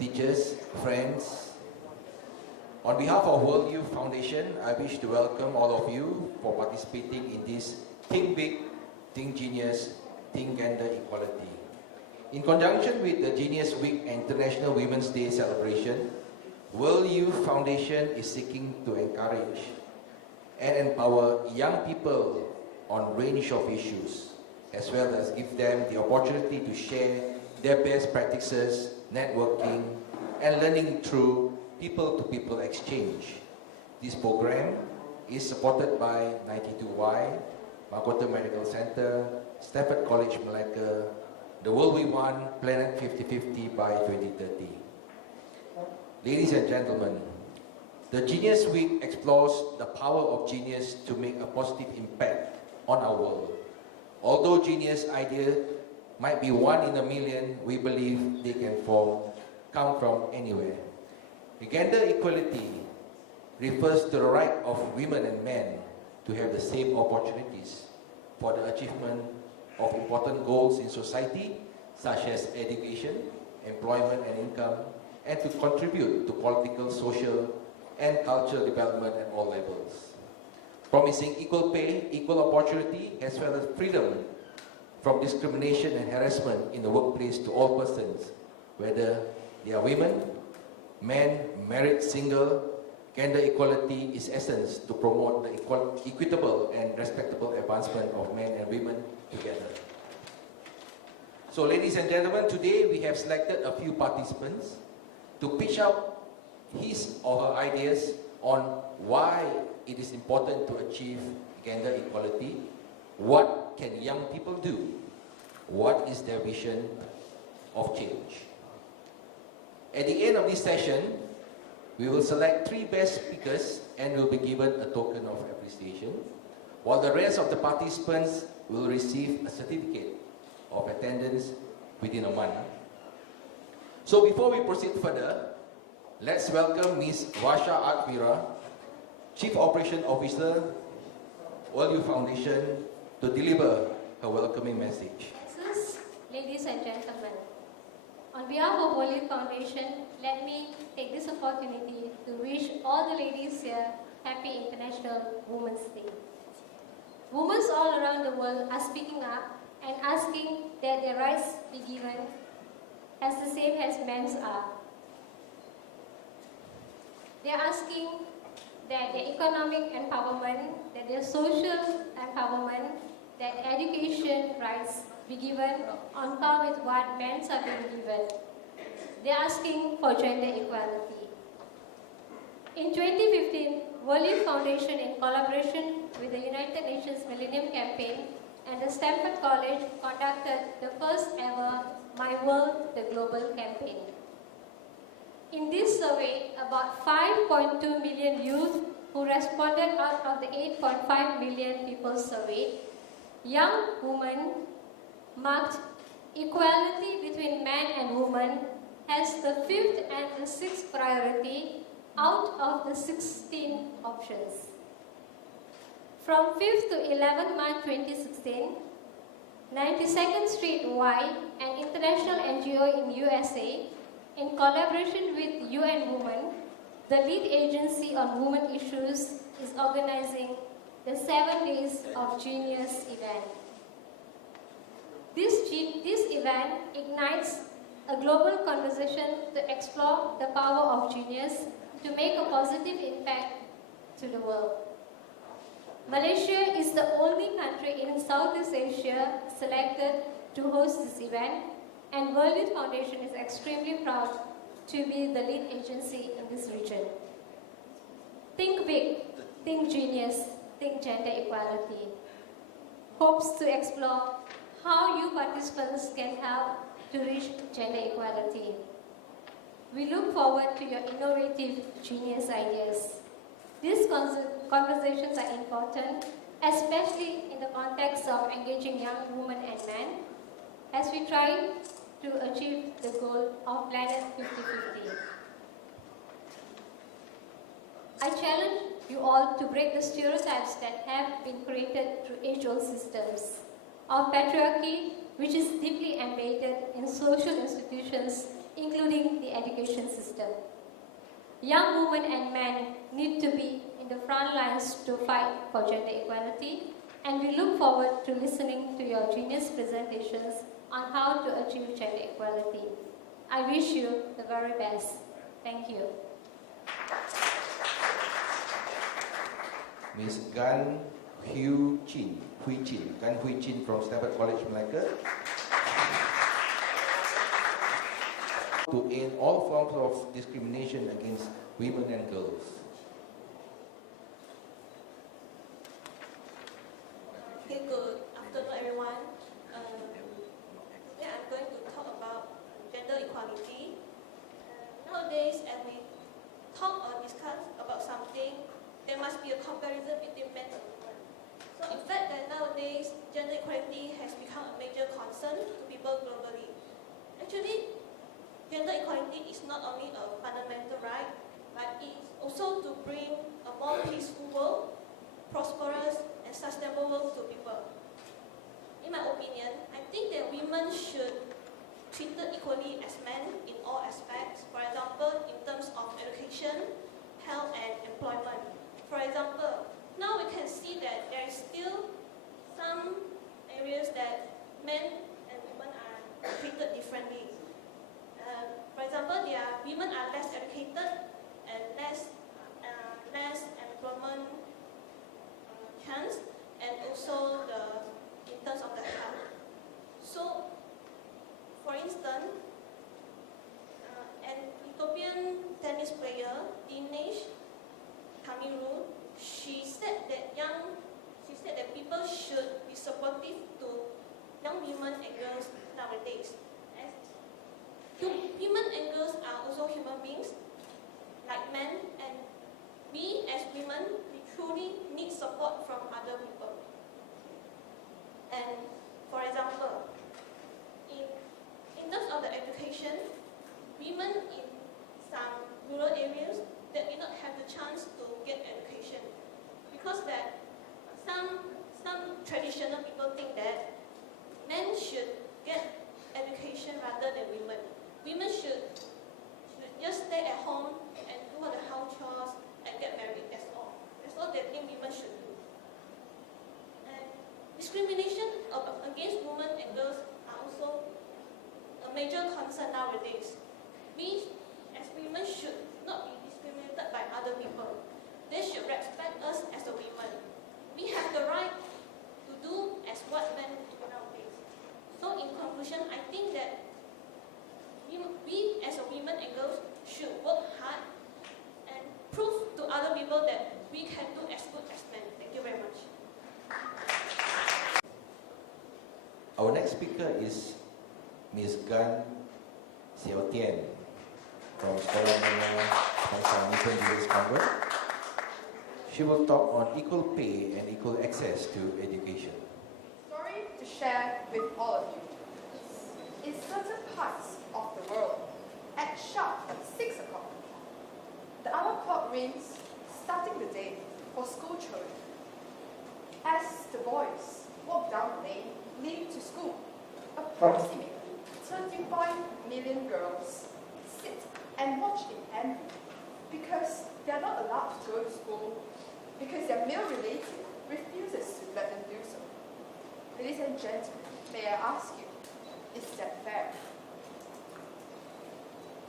teachers, friends. On behalf of World Youth Foundation, I wish to welcome all of you for participating in this Think Big, Think Genius, Think Gender Equality. In conjunction with the Genius Week and International Women's Day celebration, World Youth Foundation is seeking to encourage and empower young people on a range of issues, as well as give them the opportunity to share their best practices, networking, and learning through people-to-people exchange. This program is supported by 92Y, Mahkota Medical Center, Stafford College Malacca, the World We Want, Planet 5050 by 2030. Ladies and gentlemen, the Genius Week explores the power of genius to make a positive impact on our world. Although genius ideas might be one in a million, we believe they can come from anywhere. Gender equality refers to the right of women and men to have the same opportunities for the achievement of important goals in society, such as education, employment and income, and to contribute to political, social, and cultural development at all levels. Promising equal pay, equal opportunity, as well as freedom from discrimination and harassment in the workplace to all persons, whether they are women, men, married, single. Gender equality is essence to promote the equitable and respectable advancement of men and women together. So, ladies and gentlemen, today we have selected a few participants to pitch out his or her ideas on why it is important to achieve gender equality. What can young people do? What is their vision of change? At the end of this session, we will select 3 best speakers and will be given a token of appreciation, while the rest of the participants will receive a certificate of attendance within a month. So before we proceed further, let's welcome Ms. Washa Akmira, Chief Operation Officer, World Youth Foundation, to deliver her welcoming message. Ladies and gentlemen, on behalf of World Youth Foundation, let me take this opportunity to wish all the ladies here Happy International Women's Day. Women all around the world are speaking up and asking that their rights be given as the same as men's are. They are asking that their economic empowerment, that their social empowerment, that education rights be given on par with what men are being given. They are asking for gender equality. In 2015, World Youth Foundation, in collaboration with the United Nations Millennium Campaign and the Stanford College, conducted the first ever My World, the Global campaign. In this survey, about 5.2 million youth who responded out of the 8.5 million people surveyed, young women marked equality between men and women as the 5th and the 6th priority out of the 16 options. From 5th to 11th March 2016, 92nd Street Y, an international NGO in USA, in collaboration with UN Women, the lead agency on women issues, is organizing the 7 Days of Genius event. This event ignites a global conversation to explore the power of genius to make a positive impact to the world. Malaysia is the only country in Southeast Asia selected to host this event, and World Youth Foundation is extremely proud to be the lead agency in this region. Think big, think genius, think gender equality. Hopes to explore how you participants can help to reach gender equality. We look forward to your innovative genius ideas. These conversations are important, especially in the context of engaging young women and men, as we try to achieve the goal of Planet 5050. I challenge you all to break the stereotypes that have been created through age-old systems of patriarchy, which is deeply embedded in social institutions, including the education education system. Young women and men need to be in the front lines to fight for gender equality, and we look forward to listening to your genius presentations on how to achieve gender equality. I wish you the very best. Thank you. Ms. Gan Hui Chin from Stanford College, Malacca. To end all forms of discrimination against women and girls. Okay, good afternoon, everyone. Today I'm going to talk about gender equality. Nowadays, as we talk or discuss about something, there must be a comparison between men and women. So in fact, that nowadays, gender equality has become a major concern to people globally. Actually, gender equality is not only a fundamental right, but it is also to bring a more peaceful world, prosperous and sustainable world to people. In my opinion, I think that women should be treated equally as men in all aspects. For example, in terms of education, health and employment. For example, now we can see that there is still some areas that men and women are treated differently. For example, women are less educated and less employment chance, and also in terms of the health. So, for instance, an Ethiopian tennis player, Dinesh Kamirun, she said that people should be supportive to young women and girls nowadays. Women and girls are also human beings, like men, and we as women, we truly need support from other people. And for example, in terms of the education, women in some rural areas that may not have the chance to get education, because that some traditional people think that men should get education rather than women. Women should just stay at home and do all the house chores and get married, that's all. That's all they think women should do. And discrimination against women and girls are also a major concern nowadays. We, as women, should not be discriminated by other people. They should respect us as a women. We have the right to do as what men do nowadays. So in conclusion, I think that we as a women and girls should work hard and prove to other people that we can do as good as men. Thank you very much. Our next speaker is Ms. Gan Xiaotian from Sekolah Menengah Islam Jewish Convert. She will talk on equal pay and equal access to education. Story to share with all of you. In certain parts of the world, at sharp 6 o'clock, the alarm clock rings, starting the day for school children. As the boys walk down the lane leading to school, approximately 35 million girls sit and watch in envy because they are not allowed to go to school because their male relative refuses to let them do so. Ladies and gentlemen, may I ask you, is that fair?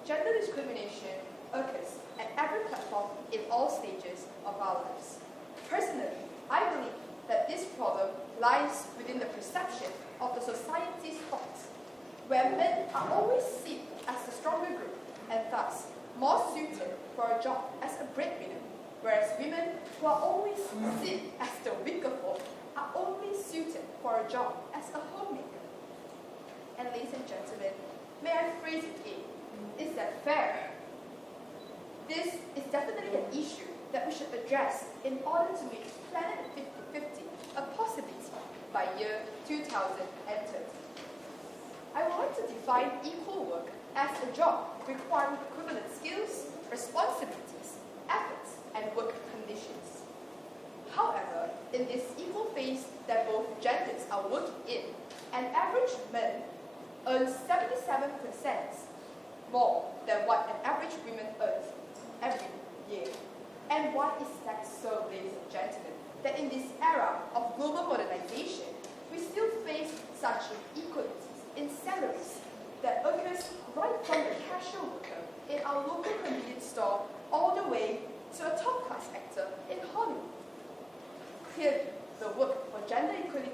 Gender discrimination occurs at every platform in all stages of our lives. Personally, I believe that this problem lies within the perception of the society's thoughts, where men are always seen as the stronger group and thus more suited for a job as a breadwinner, whereas women who are always seen as the weaker folk are only suited for a job as a homemaker. And ladies and gentlemen, may I phrase it in, is that fair? This is definitely an issue that we should address in order to make Planet 50/50 a possibility by year 2030. I would like to define equal work as a job requiring equivalent skills, responsibilities, efforts, and work conditions. However, in this equal phase that both genders are working in, an average man earns 77% more than what an average woman earns every year. And why is that so, ladies and gentlemen, that in this era of global modernization, we still face such inequalities in salaries that occurs right from the cashier worker in our local convenience store all the way to a top-class actor in Hollywood? Clearly, the work for gender equality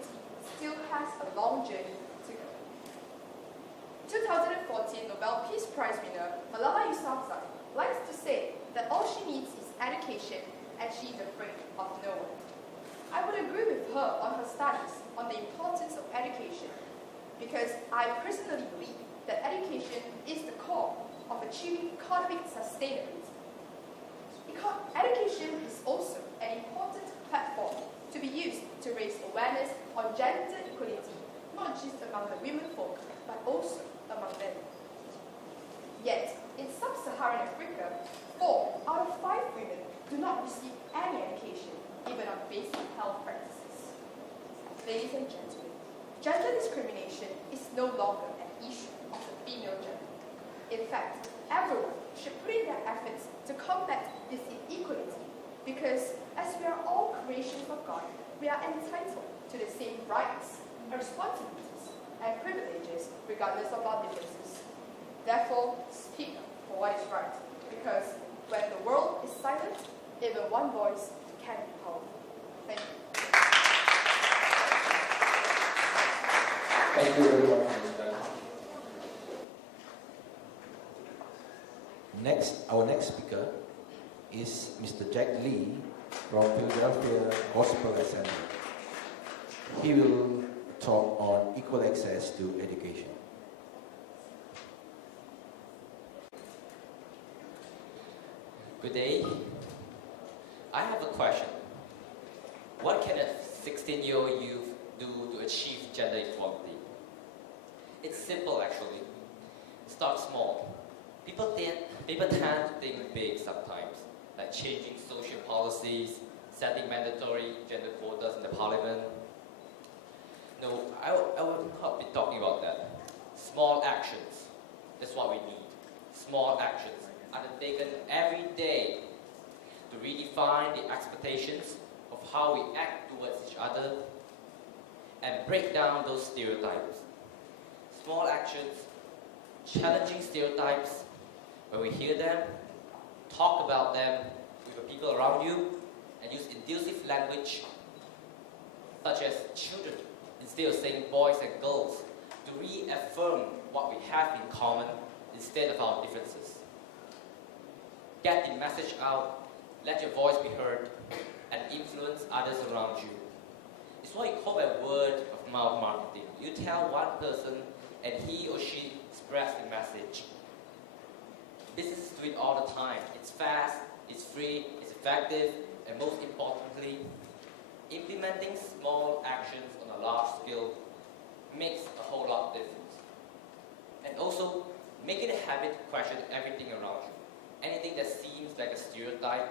still has a long journey to go. 2014 Nobel Peace Prize winner Malala Yousafzai likes to say that all she needs is education and she is afraid of no one. I would agree with her on her studies on the importance of education because I personally believe that education is the core of achieving economic sustainability. Education is also an important platform to be used to raise awareness on gender equality, not just among the women folk, but also among men. Yet, in sub-Saharan Africa, 4 out of 5 women do not receive any education, even on basic health practices. Ladies and gentlemen, gender discrimination is no longer an issue of the female gender. In fact, everyone should put in their efforts to combat this inequality because as we are all creations of God, we are entitled to the same rights, responsibilities, and privileges regardless of our differences. Therefore, speak for what is right, because when the world is silent, even one voice can be powerful. Thank you. Thank you very much, Mr. Our next speaker is Mr. Jack Lee from Philadelphia Gospel Assembly. He will talk on equal access to education. Good day. I have a question. What can a 16-year-old youth do to achieve gender equality? It's simple actually. Start small. People tend to think big sometimes, like changing social policies, setting mandatory gender quotas in the parliament. No, I will not be talking about that. Small actions. That's what we need. Small actions undertaken every day to redefine the expectations of how we act towards each other and break down those stereotypes. Small actions, challenging stereotypes, when we hear them, talk about them with the people around you, and use inclusive language such as children instead of saying boys and girls to reaffirm what we have in common instead of our differences. Get the message out, let your voice be heard, and influence others around you. It's what you call a word of mouth marketing. You tell one person and he or she spreads the message. Businesses do it all the time. It's fast, it's free, it's effective, and most importantly, implementing small actions on a large scale makes a whole lot of difference. And also, make it a habit to question everything around you. Anything that seems like a stereotype,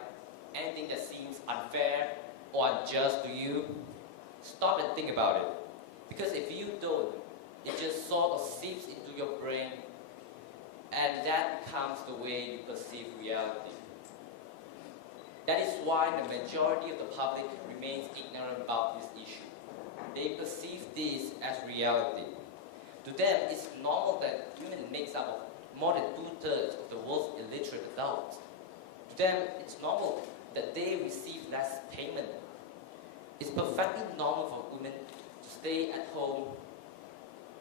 anything that seems unfair or unjust to you, stop and think about it. Because if you don't, it just sort of seeps into your brain, and that becomes the way you perceive reality. That is why the majority of the public remains ignorant about this issue. They perceive this as reality. To them, it's normal that women makes up more than 2/3 of the world's illiterate adults. To them, it's normal that they receive less payment. It's perfectly normal for women to stay at home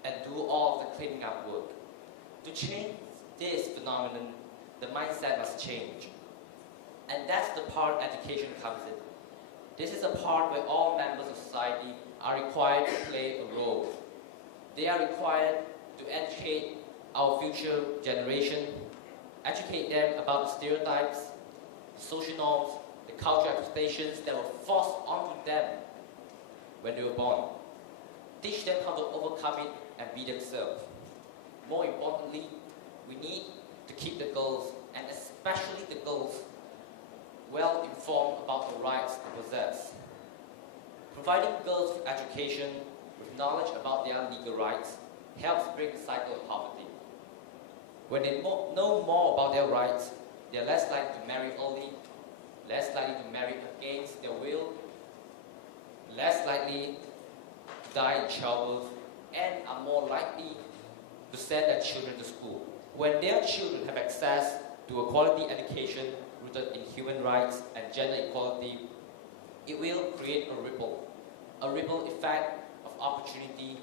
and do all of the cleaning up work. To change this phenomenon, the mindset must change. And that's the part education comes in. This is a part where all members of society are required to play a role. They are required to educate our future generation, educate them about the stereotypes, the social norms, the cultural expectations that were forced onto them when they were born. Teach them how to overcome it and be themselves. More importantly, we need to keep the girls, and especially the girls, well informed about the rights they possess. Providing girls with education, with knowledge about their legal rights, helps break the cycle of poverty. When they know more about their rights, they are less likely to marry early, less likely to marry against their will, less likely to die in childbirth, and are more likely to send their children to school. When their children have access to a quality education rooted in human rights and gender equality, it will create a ripple effect of opportunity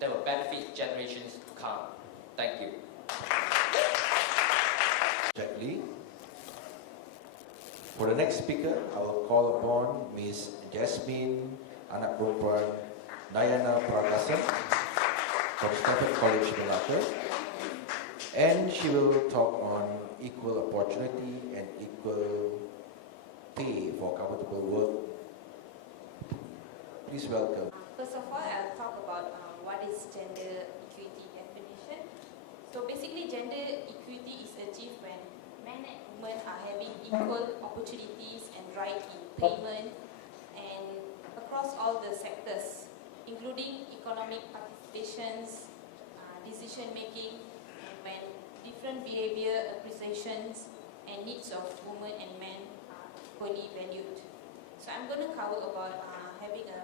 that will benefit generations to come. Thank you. Jack Lee. For the next speaker, I will call upon Ms. Jasmine Anak Perempuan Dayana Prakasan from Stafford College, Malacca, and she will talk on equal opportunity and equal pay for comfortable work. Please welcome. First of all, I'll talk about what is gender equity definition. So basically, gender equity is achieved when men and women are having equal opportunities and right in payment and across all the sectors, including economic participations, decision making, and when different behavior appreciations and needs of women and men are equally valued. So I'm going to cover about having a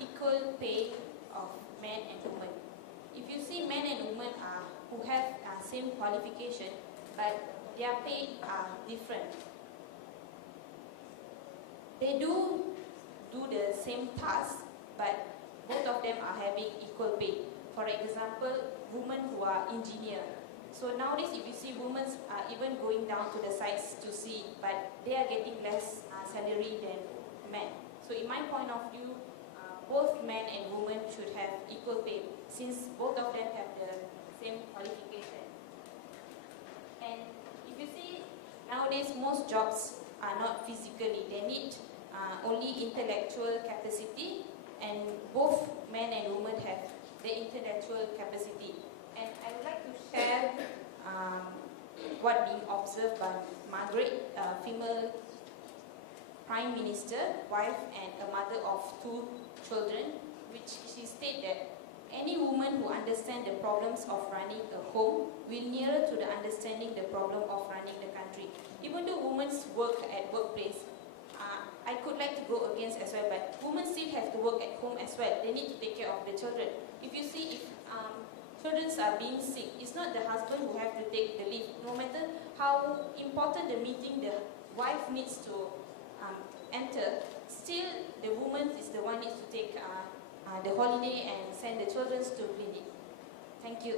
equal pay of men and women. If you see men and women who have same qualification, but their pay are different. They do the same task, but both of them are having equal pay. For example, women who are engineer. So nowadays, if you see women are even going down to the sites to see, but they are getting less salary than men. So in my point of view, both men and women should have equal pay, since both of them have the same qualification. And if you see, nowadays most jobs are not physically, they need only intellectual capacity, and both men and women have the intellectual capacity. And I would like to share what being observed by Margaret, female Prime Minister, wife and a mother of 2 children, which she stated that any woman who understands the problems of running a home will nearer to the understanding the problem of running the country. Even though women's work at workplace, I could like to go against as well, but women still have to work at home as well. They need to take care of the children. If you see, if children are being sick, it's not the husband who have to take the leave. No matter how important the meeting the wife needs to enter, still the woman is the one needs to take the holiday and send the children to clinic. Thank you.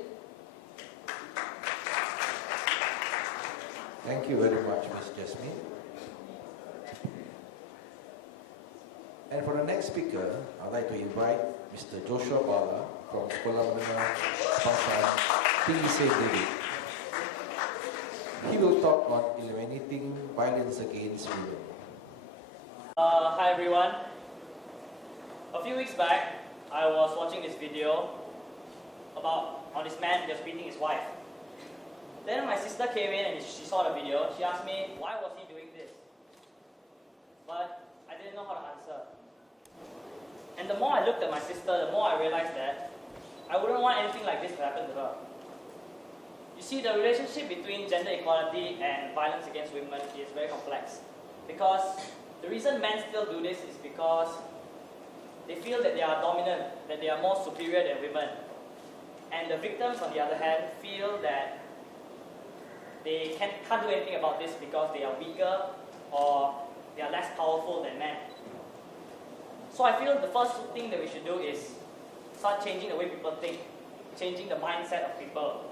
Thank you very much, Ms. Jasmine. And for the next speaker, I'd like to invite Mr. Joshua Bala from Sekolah Menengah Pasar Tinggi Saint David. He will talk on eliminating violence against women. Hi everyone. A few weeks back, I was watching this video on this man just beating his wife. Then my sister came in and she saw the video. She asked me, why was he doing this? But I didn't know how to answer. And the more I looked at my sister, the more I realized that I wouldn't want anything like this to happen to her. You see, the relationship between gender equality and violence against women is very complex. Because the reason men still do this is because they feel that they are dominant, that they are more superior than women. And the victims, on the other hand, feel that they can't do anything about this because they are weaker or they are less powerful than men. So I feel the first thing that we should do is start changing the way people think, changing the mindset of people.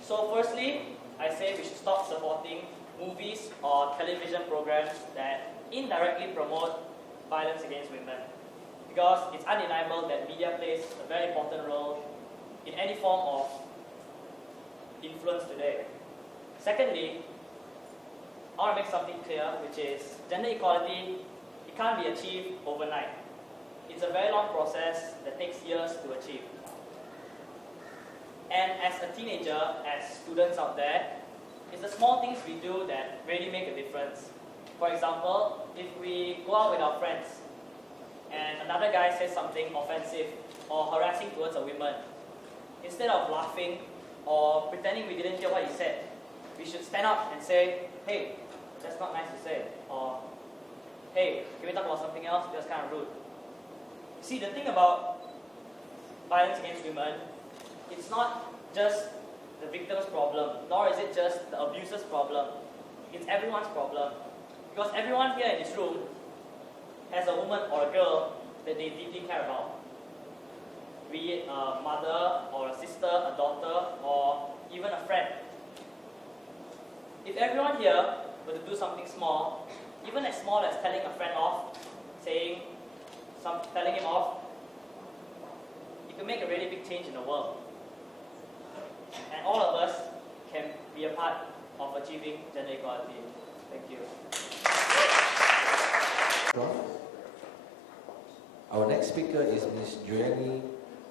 So firstly, I say we should stop supporting movies or television programs that indirectly promote violence against women. Because it's undeniable that media plays a very important role in any form of influence today. Secondly, I want to make something clear, which is gender equality, it can't be achieved overnight. It's a very long process that takes years to achieve. And as a teenager, as students out there, it's the small things we do that really make a difference. For example, if we go out with our friends and another guy says something offensive or harassing towards a woman, instead of laughing or pretending we didn't hear what he said. We should stand up and say, hey, that's not nice to say. Or, hey, can we talk about something else? That's kind of rude. See, the thing about violence against women, it's not just the victim's problem, nor is it just the abuser's problem. It's everyone's problem. Because everyone here in this room has a woman or a girl that they deeply care about. Be it a mother or a sister, a daughter, or even a friend. If everyone here were to do something small, even as small as telling a friend off, telling him off, it could make a really big change in the world. And all of us can be a part of achieving gender equality. Thank you. Our next speaker is Ms.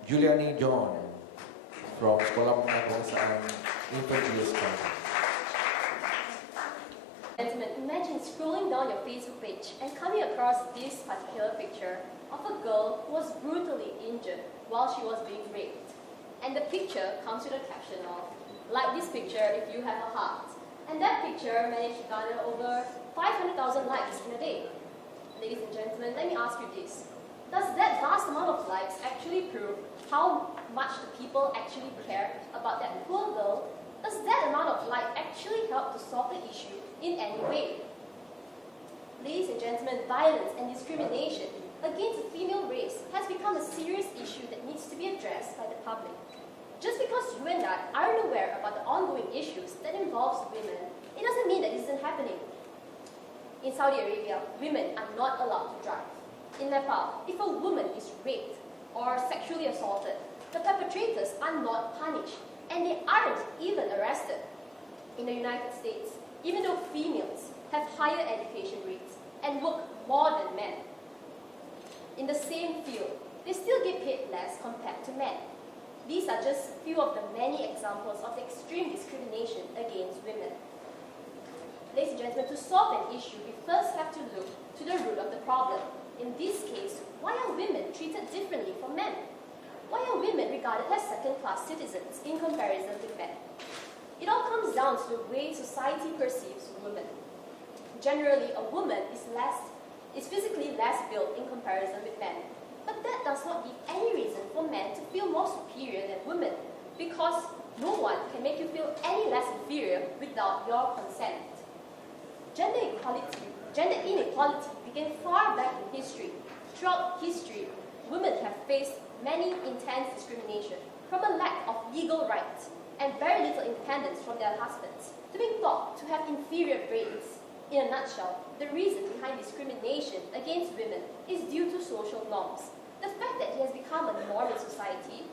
Juliani John from Sekolah Menengah Infant Years Council. Gentlemen, imagine scrolling down your Facebook page and coming across this particular picture of a girl who was brutally injured while she was being raped. And the picture comes with a caption of, like this picture if you have a heart. And that picture managed to garner over 500,000 likes in a day. Ladies and gentlemen, let me ask you this. Does that vast amount of likes actually prove how much the people actually care about that poor girl? Does that amount of like actually help to solve the issue in any way? Ladies and gentlemen, violence and discrimination against the female race has become a serious issue that needs to be addressed by the public. Just because you and I aren't aware about the ongoing issues that involves women, it doesn't mean that this isn't happening. In Saudi Arabia, women are not allowed to drive. In Nepal, if a woman is raped or sexually assaulted, the perpetrators are not punished and they aren't even arrested. In the United States, even though females have higher education rates and work more than men, in the same field, they still get paid less compared to men. These are just few of the many examples of extreme discrimination against women. Ladies and gentlemen, to solve an issue, we first have to look to the root of the problem. In this case, why are women treated differently from men? Why are women regarded as second-class citizens in comparison with men? It all comes down to the way society perceives women. Generally, a woman is physically less built in comparison with men. But that does not give any reason for men to feel more superior than women, because no one can make you feel any less inferior without your consent. Gender inequality began far back in history. Throughout history, women have faced many intense discrimination, from a lack of legal rights and very little independence from their husbands, to being thought to have inferior brains. In a nutshell, the reason behind discrimination against women is due to social norms. The fact that it has become a norm in society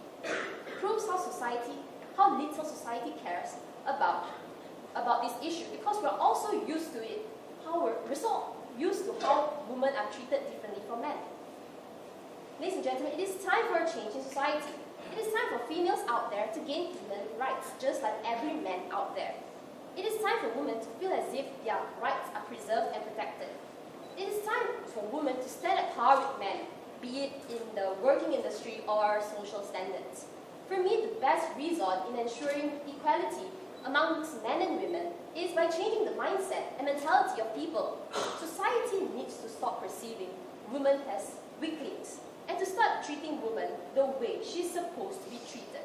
proves how little society cares about this issue, because we're also used to it, used to how women are treated differently from men. Ladies and gentlemen, it is time for a change in society. It is time for females out there to gain human rights, just like every man out there. It is time for women to feel as if their rights are preserved and protected. It is time for women to stand at par with men, be it in the working industry or social standards. For me, the best result in ensuring equality amongst men and women is by changing the mindset and mentality of people. Society needs to stop perceiving women as weaklings and to start treating women the way she's supposed to be treated.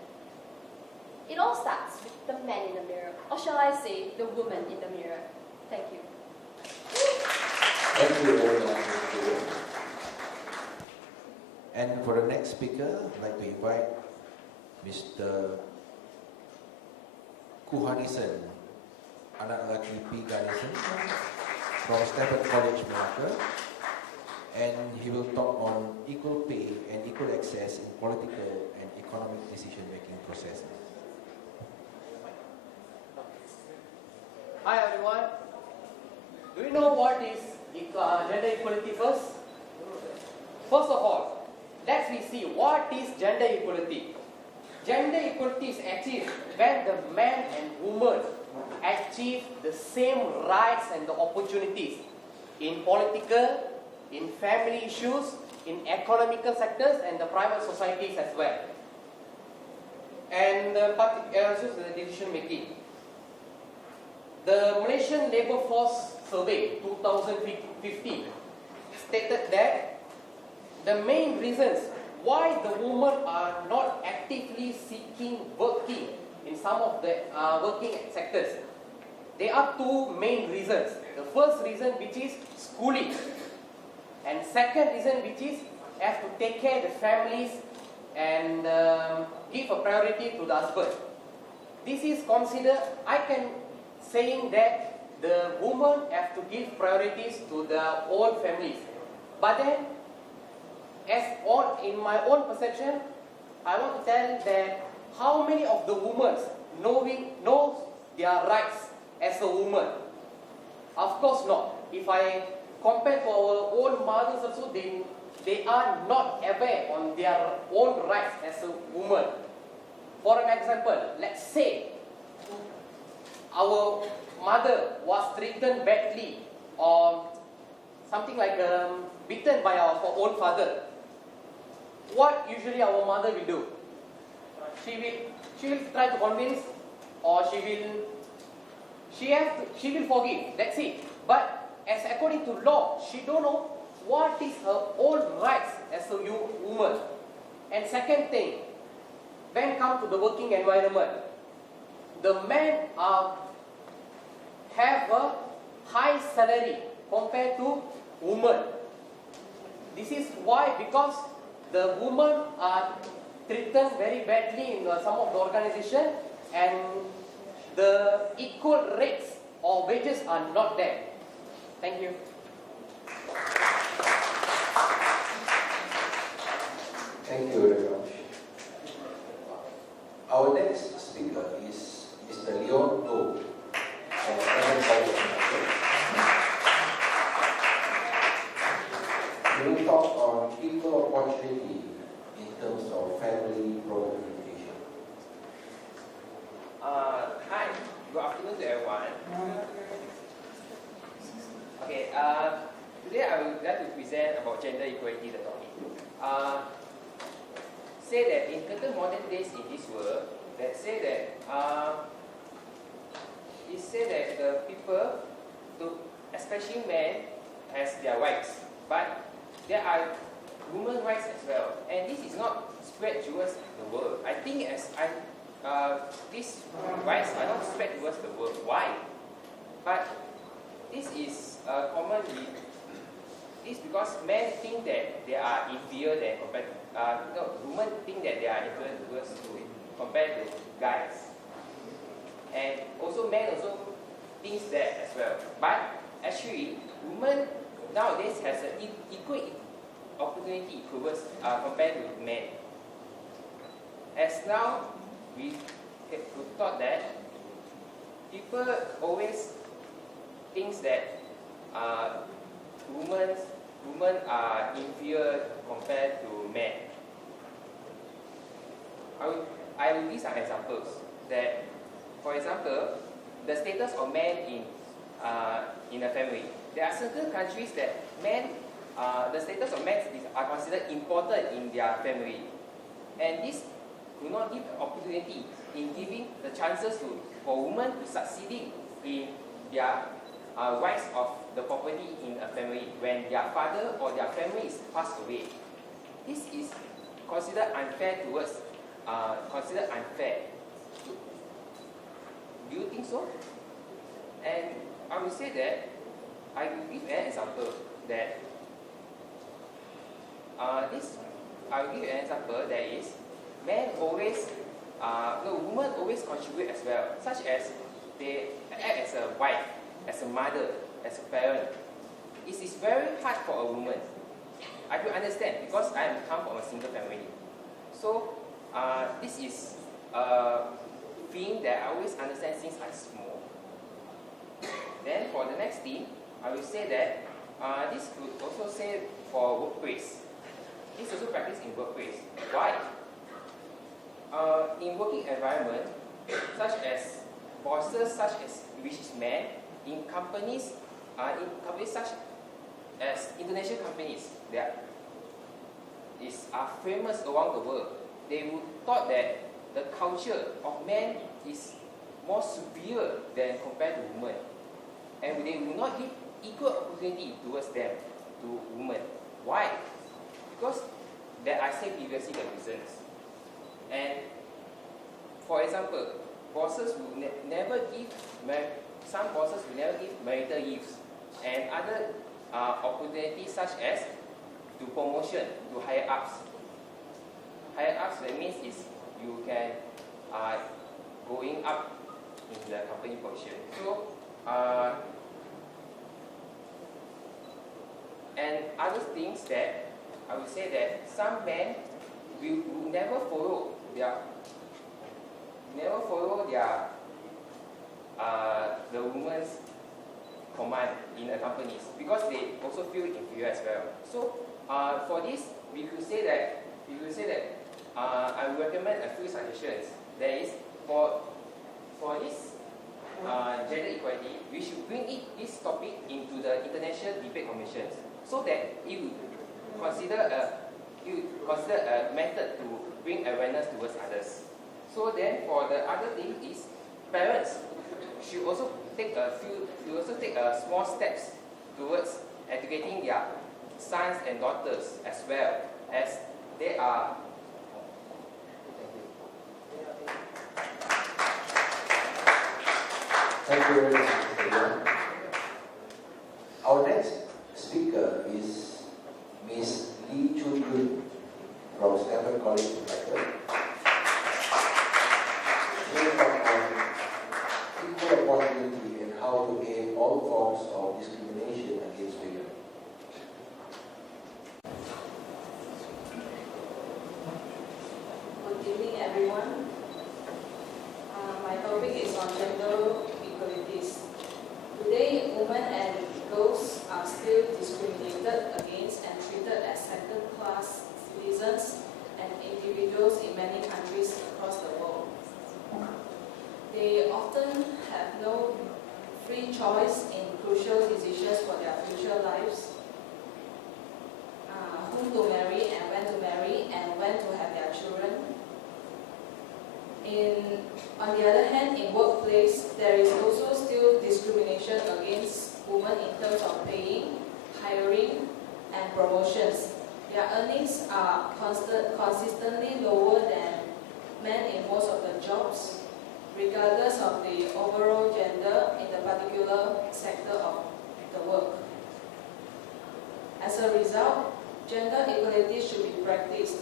It all starts with the man in the mirror, or shall I say, the woman in the mirror. Thank you. Thank you very much. And for the next speaker, I'd like to invite Mr. Kuhanison, anak lelaki P. Ganesan from Stanford College, Melaka, and he will talk on equal pay and equal access in political and economic decision-making processes. Hi everyone. Do you know what is gender equality first? First of all, let's see what is gender equality. Gender equality is achieved when the man and woman achieve the same rights and the opportunities in political, in family issues, in economical sectors and the private societies as well. and also the decision making. The Malaysian Labour Force Survey 2015 stated that the main reasons why the women are not actively seeking working in some of the working sectors, there are two main reasons. The first reason, which is schooling, and second reason, which is have to take care of the families and give a priority to the husband. This is considered, I can saying that the women have to give priorities to their own families. But then, in my own perception, I want to tell that how many of the women knows their rights as a woman? Of course not. If I compare to our own mothers also, they are not aware on their own rights as a woman. For an example, let's say our mother was treated badly or something like beaten by our own father. What usually our mother will do? She will try to convince, or she will forgive. That's it. But as according to law, she don't know what is her own rights as a woman. And second thing, when come to the working environment, the men have a high salary compared to women. This is why, because the women are treated very badly in some of the organization, and the equal rates or wages are not there. Thank you. Thank you very much. Our next speaker is Mr. Leon Do from Seven College. We will talk on equal opportunity in terms of family pro-education. Hi, good afternoon to everyone. Okay, today I would like to present about gender equality, the topic. Say that in certain modern days in this world, that say that it say that the people, especially men, has their rights, but there are women's rights as well, and this is not spread towards the world. I think these rights are not spread towards the world. Why? But this is commonly. This because men think that they are inferior than women think that they are inferior towards compared to guys, and also men also thinks that as well. But actually, women nowadays has an equal opportunity towards compared to men. As now we thought that people always thinks that women are inferior compared to men. I will give some examples. That, for example, the status of men in a family. There are certain countries that men, the status of men are considered important in their family, and this do not give opportunity in giving the chances for women to succeeding in their rights of the property in a family when their father or their family is passed away. This is considered unfair towards, considered unfair. Do you think so? And I will say that, I will give an example that, I will give an example that is, men always, women always contribute as well, such as they act as a wife, as a mother, as a parent. It is very hard for a woman. I do understand because I come from a single family. So this is a thing that I always understand since I'm small. Then for the next thing, I will say that this could also say for workplace. This also practice in workplace. Why? In working environment, such as bosses, such as which is men, in companies such as international companies that are famous around the world, they would thought that the culture of men is more superior than compared to women. And they will not give equal opportunity towards them, to women. Why? Because that I said previously the reasons. And for example, bosses will never give, some bosses will never give marital leaves and other opportunities such as to promotion to higher ups. Higher ups, that means is you can going up in the company position. So and other things that I would say that some men will never follow their the woman's command in the companies because they also feel inferior as well. So for this, we could say that I will recommend a few suggestions. That is for this gender equality, we should bring this topic into the international debate commissions so that it will consider a method to bring awareness towards others. So then, for the other thing is parents should also take small steps towards educating their sons and daughters as well as they are. Thank you very much, Mr. Leon. Our next speaker is Ms. Lee Chun-Yun from Stanford College, America. She will talk on equal opportunity and how to end all forms of discrimination against women. Good evening, everyone. My topic is on gender equalities. Today, women and girls are still discriminated against and treated as second-class citizens and individuals in many countries across the world. They often have no free choice in crucial decisions for their future lives, whom to marry and when to have their children. On the other hand, in workplace, there is also still discrimination against women in terms of paying, hiring, and promotions. Their earnings are consistently lower than men in most of the jobs, regardless of the overall gender in the particular sector of the work. As a result, gender equality should be practiced.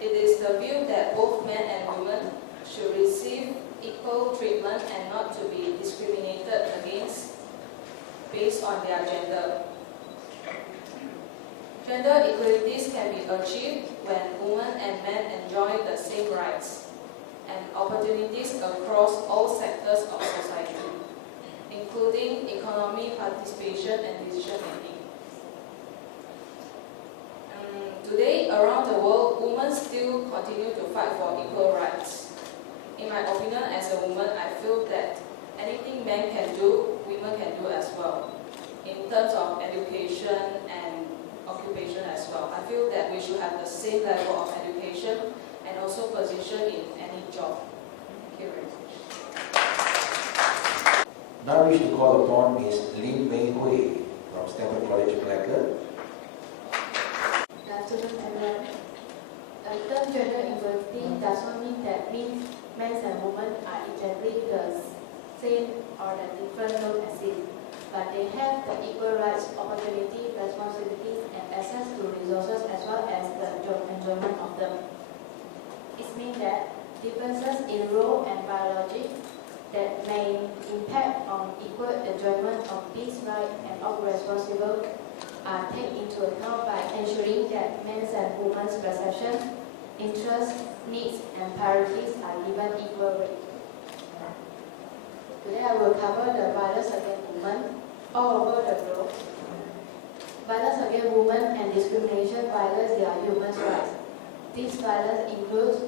It is the view that both men and women should receive equal treatment and not to be discriminated against based on their gender. Gender equalities can be achieved when women and men enjoy the same rights and opportunities across all sectors of society, including economic participation and decision making. Today, around the world, women still continue to fight for equal rights. In my opinion, as a woman, I feel that anything men can do, women can do as well. In terms of education and occupation as well. I feel that we should have the same level of education and also position in any job. Thank you very much. Now we should call upon Ms. Lin Mei Hui from Stanford College, America. Good afternoon, everyone. The term gender equality does not mean that men and women are exactly the same or the different known as it, but they have the equal rights, opportunity, responsibilities, and access to resources as well as the enjoyment of them. It means that differences in role and biology that may impact on equal enjoyment of these rights and of responsibility are taken into account by ensuring that men's and women's perception, interests, needs, and priorities are given equal weight. Today I will cover the violence against women all over the globe. Violence against women and discrimination violates their human rights. This violence includes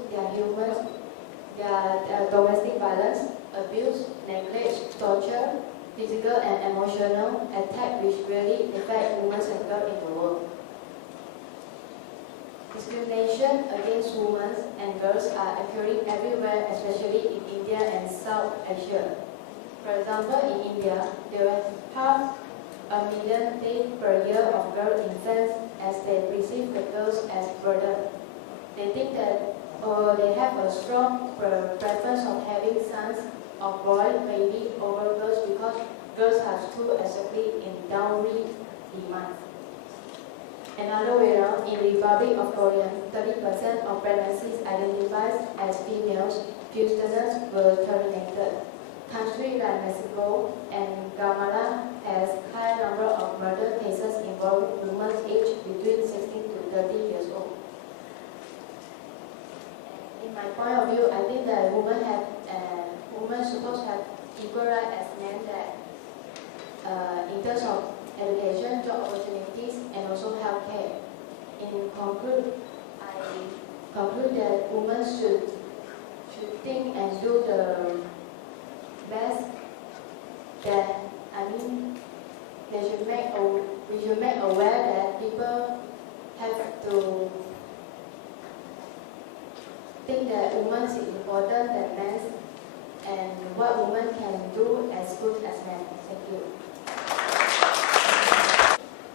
their domestic violence, abuse, neglect, torture, physical and emotional attack which really affect women and girls in the world. Discrimination against women and girls are occurring everywhere, especially in India and South Asia. For example, in India, there are 500,000 deaths per year of girl infants as they perceive the girls as burden. They think that they have a strong preference of having sons or boys maybe over girls because girls are too actively in dowry demand. Another way around, in the Republic of Korea, 30% of pregnancies identified as females, euthanasia were terminated. Countries like Mexico and Guatemala has high number of murder cases involving women aged between 16 to 30 years old. In my point of view, I think that women supposed to have equal rights as men that in terms of education, job opportunities, and also healthcare. In conclude, I conclude that women should think and do the best. That we should make aware that people have to think that women is important than men, and what women can do as good as men. Thank you.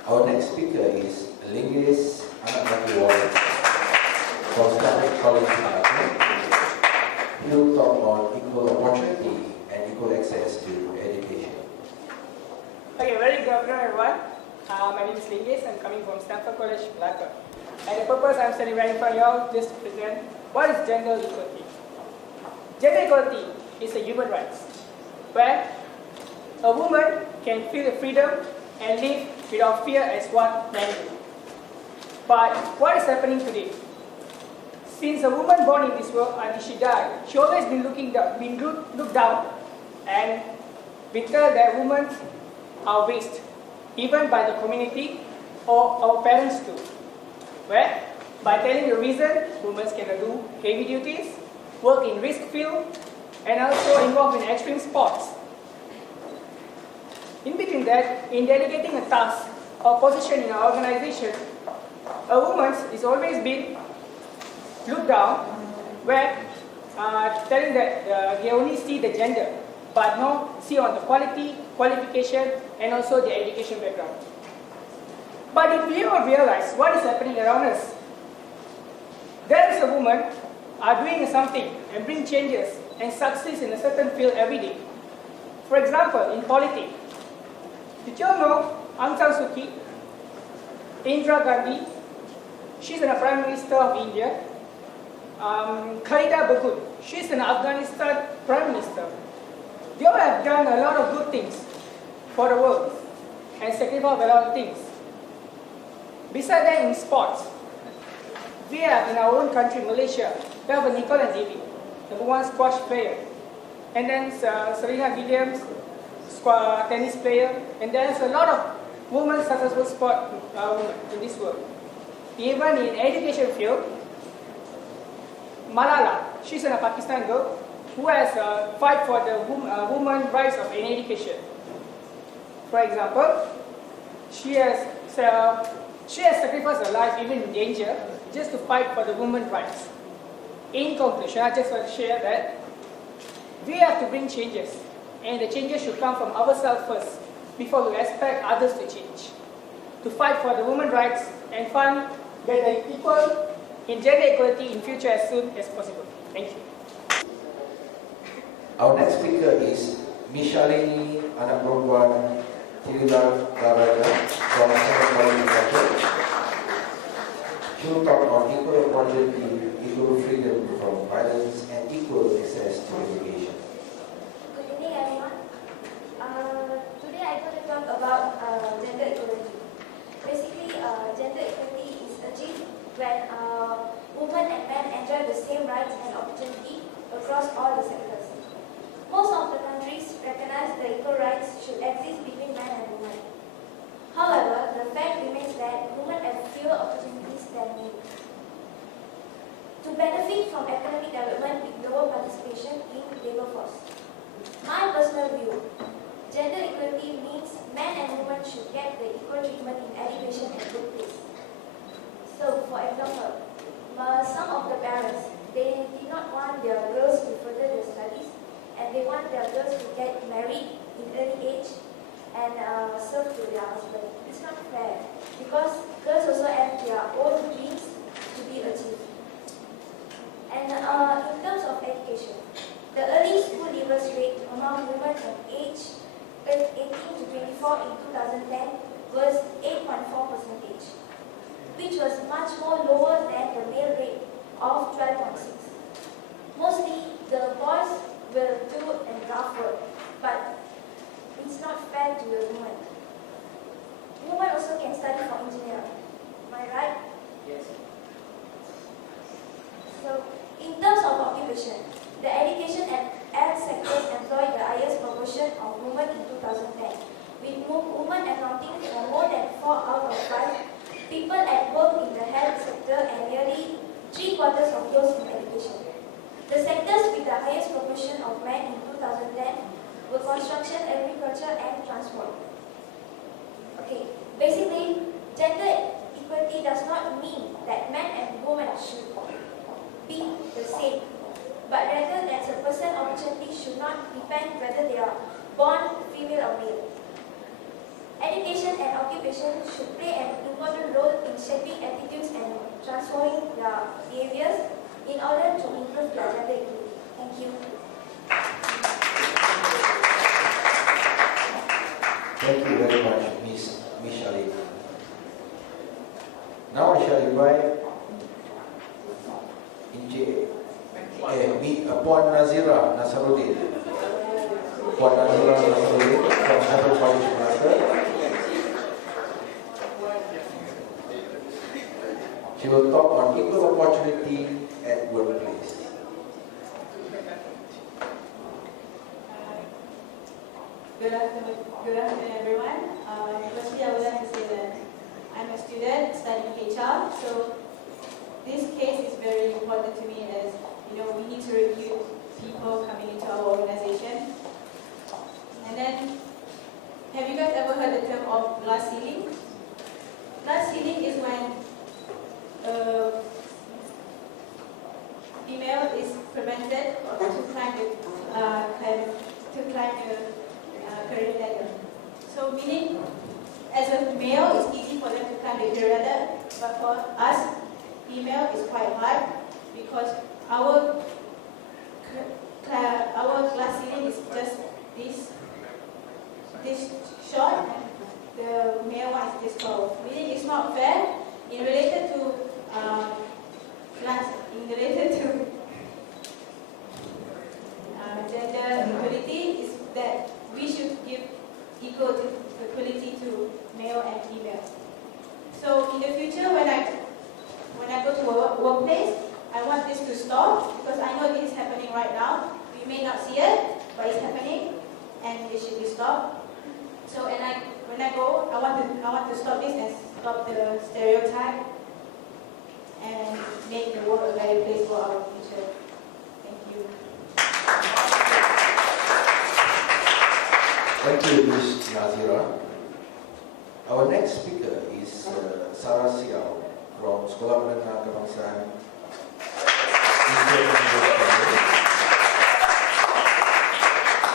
Our next speaker is linguist Anakmati from Stanford College, Malacca. He will talk on equal opportunity and equal access to education. Okay, very good afternoon, everyone. My name is Linguist. I'm coming from Stanford College, Malacca. And the purpose I'm standing right in front of you all just to present what is gender equality. Gender equality is a human right where a woman can feel the freedom and live without fear as what men do. But what is happening today? Since a woman born in this world until she died, she always been looked down and been told that women are waste, even by the community or our parents too. Where by telling the reason women cannot do heavy duties, work in risk field, and also involved in extreme sports. In between that, in delegating a task or position in an organization, a woman is always been looked down, where telling that they only see the gender, but not see on the quality, qualification, and also the education background. But if we all realize what is happening around us, there is a woman are doing something and bring changes and succeeds in a certain field every day. For example, in politics, did you all know Aung San Suu Kyi, Indira Gandhi, she's a Prime Minister of India, Khalida Begum, she's an Afghanistan Prime Minister. They all have done a lot of good things for the world and sacrificed a lot of things. Besides that, in sports, we have in our own country, Malaysia, we have a Nicola Devi, #1 squash player, and then Serena Williams, tennis player, and there's a lot of women successful sport women in this world. Even in education field, Malala, she's a Pakistan girl who has fight for the women rights of in education. For example, she has sacrificed her life even in danger just to fight for the women's rights. In conclusion, I just want to share that we have to bring changes, and the changes should come from ourselves first before we expect others to change. To fight for the women's rights and find that they are equal in gender equality in future as soon as possible. Thank you. Our next speaker is Mishalini Anapurwan Tirulagaraja from Stanford College, Malacca. She will talk on equal opportunity, equal freedom from violence, and equal access to education. Good evening, everyone. Today I'm going to talk about gender equality. Basically, gender equality is achieved when women and men enjoy the same rights and opportunity across all the sectors. Most of the countries recognize the equal rights should exist between men and women. However, the fact remains that women have fewer opportunities than men. To benefit from economic development with lower participation in labor force. My personal view, gender equality means men and women should get the equal treatment in education and workplace. So, for example, some of the parents, they did not want their girls to further their studies, and they want their girls to get married in early age and serve to their husband. It's not fair, because girls also have their own dreams to be achieved. And in terms of education, the early school leavers rate among women from age 18 to 24 in 2010 was 8.4%, which was much more lower than the male rate of 12.6. Mostly, the boys will do and rough work, but it's not fair to the women. Women also can study for engineering. Am I right? Yes. So, in terms of occupation, the education and health sectors employ the highest proportion of women in 2010, with women accounting for more than 4 out of 5 people at work in the health sector and nearly 3/4 of those in education. The sectors with the highest proportion of men in 2010 were construction, agriculture, and transport. Okay, basically, gender equality does not mean that men and women should be the same, but rather that a person's opportunity should not depend whether they are born female or male. Education and occupation should play an important role in shaping attitudes and transforming their behaviors in order to improve their gender equality. Thank you. Thank you very much, Miss Charlene. Now I shall invite Puan Nazira Nasaruddin. Puan Nazira Nasaruddin from Central College Malacca. She will talk on equal opportunity at workplace. Good afternoon, everyone. Firstly, I would like to say that I'm a student studying HR, so this case is very important to me as, you know, we need to recruit people coming into our organization. And then, have you guys ever heard the term of glass ceiling? Glass ceiling is when female is prevented to climb the career ladder. So meaning, as a male, it's easy for them to climb the career ladder, but for us, female, is quite hard because our glass ceiling is just this short, and the male one is this tall. Meaning, it's not fair. In related to gender equality is that we should give equal equality to male and female. So in the future, when I go to a workplace, I want this to stop because I know this is happening right now. We may not see it, but it's happening, and it should be stopped. So when I go, I want to stop this and stop the stereotype and make the world a better place for our future. Thank you. Thank you, Ms. Nazira. Our next speaker is Sarah Siao from Sekolah Menengah Kebangsaan.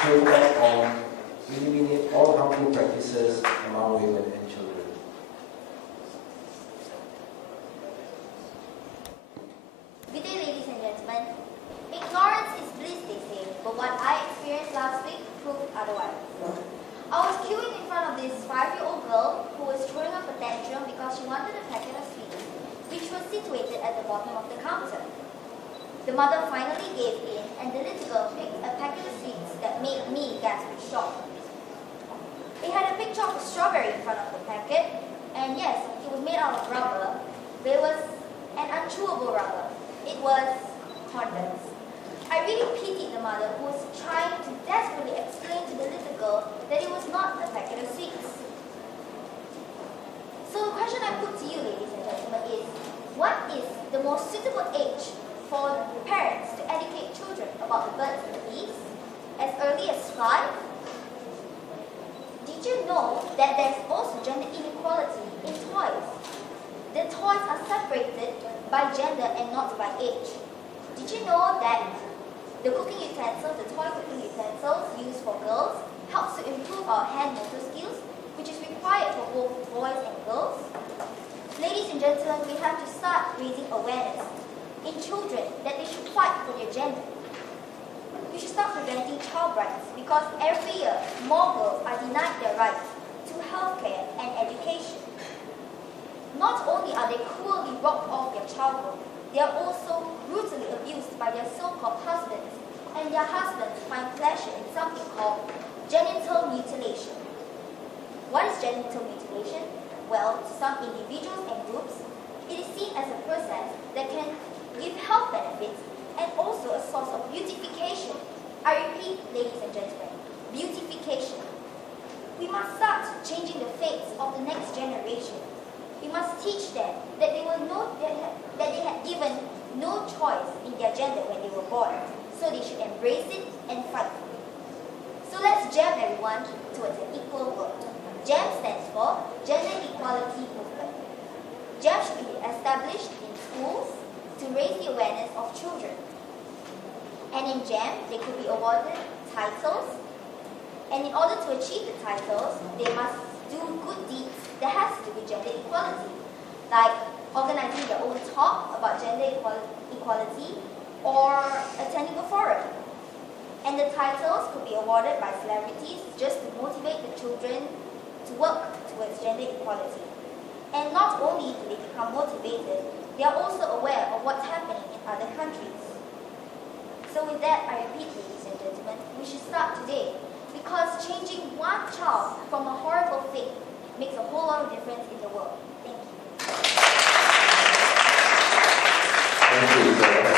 She will talk on eliminate all harmful practices among women and children. Good day, ladies and gentlemen. Ignorance is bliss, they say, but what I experienced last week proved otherwise. I was queuing in front of this 5-year-old girl who was throwing up a tantrum because she wanted a packet of sweets, which was situated at the bottom of the counter. The mother finally gave in, and the little girl picked a packet of sweets that made me gasp with shock. It had a picture of a strawberry in front of the packet, and yes, it was made out of rubber, but it was an unchewable rubber. It was condoms. I really pitied the mother who was trying to desperately explain to the little girl that it was not a packet of sweets. So the question I put to you, ladies and gentlemen, is what is the most suitable age for parents to educate children about the birds and the bees? As early as 5? Did you know that there's also gender inequality in toys? the toys are separated by gender and not by age. Did you know that the cooking utensils, the toy cooking utensils used for girls, helps to improve our hand motor skills, which is required for both boys and girls? Ladies and gentlemen, we have to start raising awareness in children that they should fight for their gender. We should start preventing child rights because every year more girls are denied their rights to healthcare and education. Not only are they cruelly robbed of their childhood, they are also brutally abused by their so-called husbands, and their husbands find pleasure in something called genital mutilation. What is genital mutilation? Well, to some individuals and groups, it is seen as a process that can give health benefits and also a source of beautification. I repeat, ladies and gentlemen, beautification. We must start changing the fates of the next generation. We must teach them that they will know that they had given no choice in their gender when they were born, so they should embrace it and fight for it. So let's jam everyone towards an equal world. GEM stands for Gender Equality Movement. GEM should be established in schools to raise the awareness of children. And in GEM, they could be awarded titles. And in order to achieve the titles, they must do good deeds that has to do with gender equality, like organizing their own talk about gender equality or attending a forum. And the titles could be awarded by celebrities just to motivate the children to work towards gender equality. And not only do they become motivated, they are also aware of what's happening in other countries. So with that, I repeat, ladies and gentlemen, we should start today, because changing one child from a horrible fate makes a whole lot of difference in the world. Thank you. Thank you, Isabel.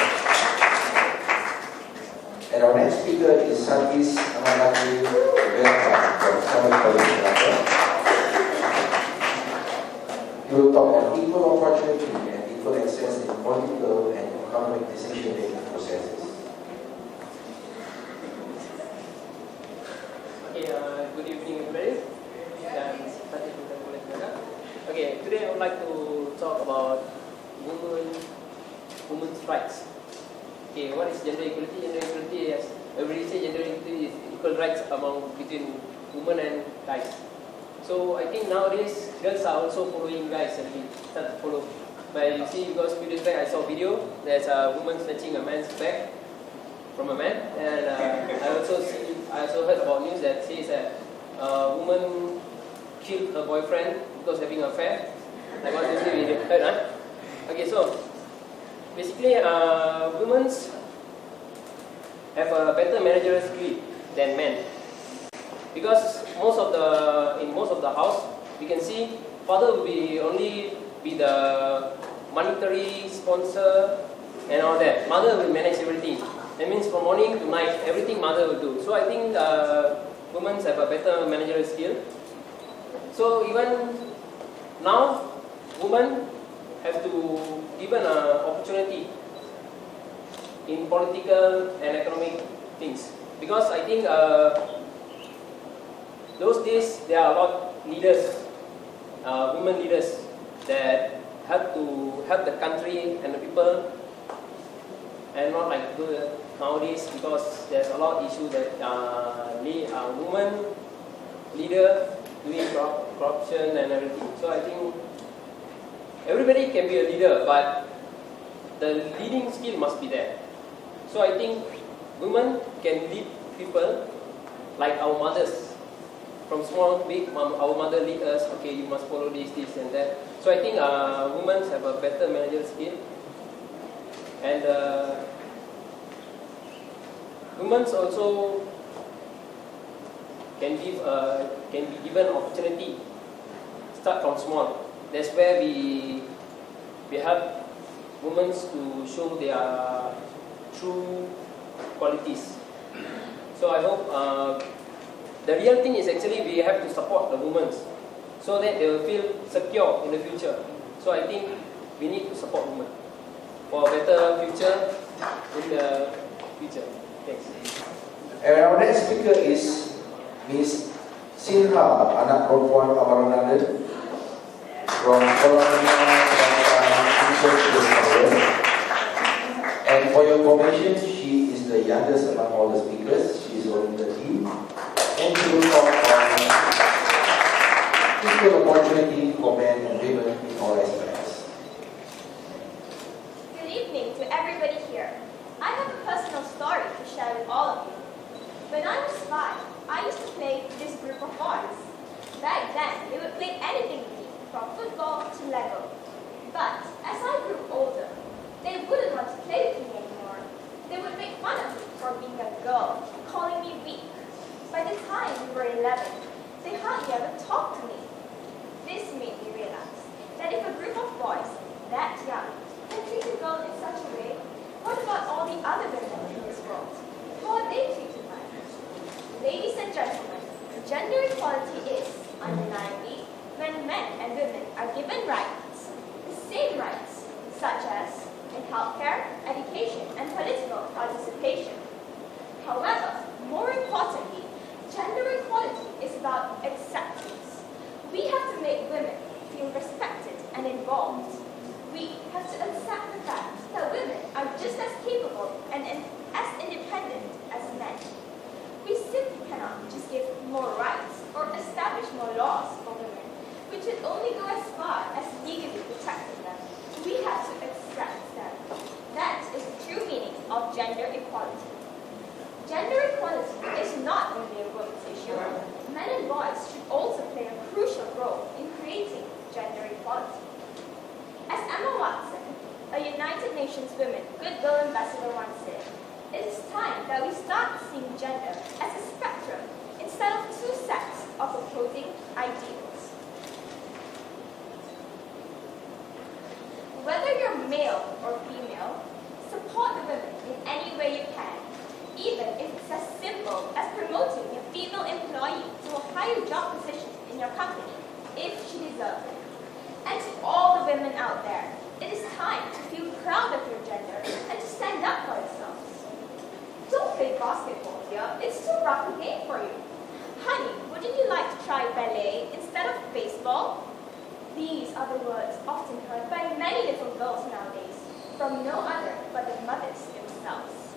And our next speaker is Scientist Amalaki from Summer College, Melaka. He will talk on equal opportunity and equal access in political and economic decision-making processes. Okay, good evening, everybody. Okay, today I would like to talk about women's rights. Okay, what is gender equality? Gender equality, as everybody say, gender equality is equal rights between women and guys. So I think nowadays girls are also following guys and we start to follow. But you see, because few days back I saw a video, there's a woman snatching a man's bag from a man, and I also heard about news that says that a woman killed her boyfriend because having an affair. Like what you see, we heard, huh? Okay, so basically, women have a better managerial skill than men, because in most of the house, you can see father will only be the monetary sponsor and all that. Mother will manage everything. That means from morning to night, everything mother will do. So I think women have a better managerial skill. So even now, women have to given an opportunity in political and economic things. Because I think those days there are a lot of leaders, women leaders that help the country and the people, and not like nowadays, because there's a lot of issues that women leader doing corruption and everything. So I think everybody can be a leader, but the leading skill must be there. So I think women can lead people like our mothers. From small, big, our mother lead us, okay, you must follow this, and that. So I think women have a better managerial skill. And women also can be given opportunity. Start from small. That's where we help women to show their true qualities. So I hope the real thing is actually we have to support the women so that they will feel secure in the future. So I think we need to support women for a better future in the future. Thanks. And our next speaker is Miss Sinha, anak perempuan Amarananda. from Colombia and for your information, she is the youngest among all the speakers. She is only 13. And she will talk on equal opportunity for men and women in all aspects. Good evening to everybody here. I have a personal story to share with all of you. When I was 5, I used to play with this group of boys. Back then, they would play anything with me, from football to Lego. But as I grew older, they wouldn't want to play with me anymore. They would make fun of me for being a girl, calling me weak. By the time we were 11, they hardly ever talked to me. This made me realize that if a group of boys that young can treat a girl in such a way, what about all the other women in this world? How are they treated by? Ladies and gentlemen, gender equality is, undeniably, when men and women are given rights, the same rights, such as in healthcare, education, and political participation. However, more importantly, gender equality is about acceptance. We have to make women feel respected and involved. We have to accept the fact that women are just as capable and as independent as men. We simply cannot just give more rights or establish more laws for women, which would only go as far as legally protecting them. We have to accept them. That is the true meaning of gender equality. Gender equality is not only a women's issue. Men and boys should also play a crucial role in creating gender equality. As Emma Watson, a United Nations Women Goodwill Ambassador once said, it is time that we start seeing gender as a spectrum instead of two sets of opposing ideals. Whether you're male or female, support the women in any way you can, even if it's as simple as promoting your female employee to a higher job position in your company, if she deserves it. And to all the women out there, it is time to feel proud of your gender and to stand up for yourselves. Don't play basketball here, it's too rough a game for you. Honey, wouldn't you like to try ballet instead of baseball? These are the words often heard by many little girls nowadays, from no other but the mothers themselves.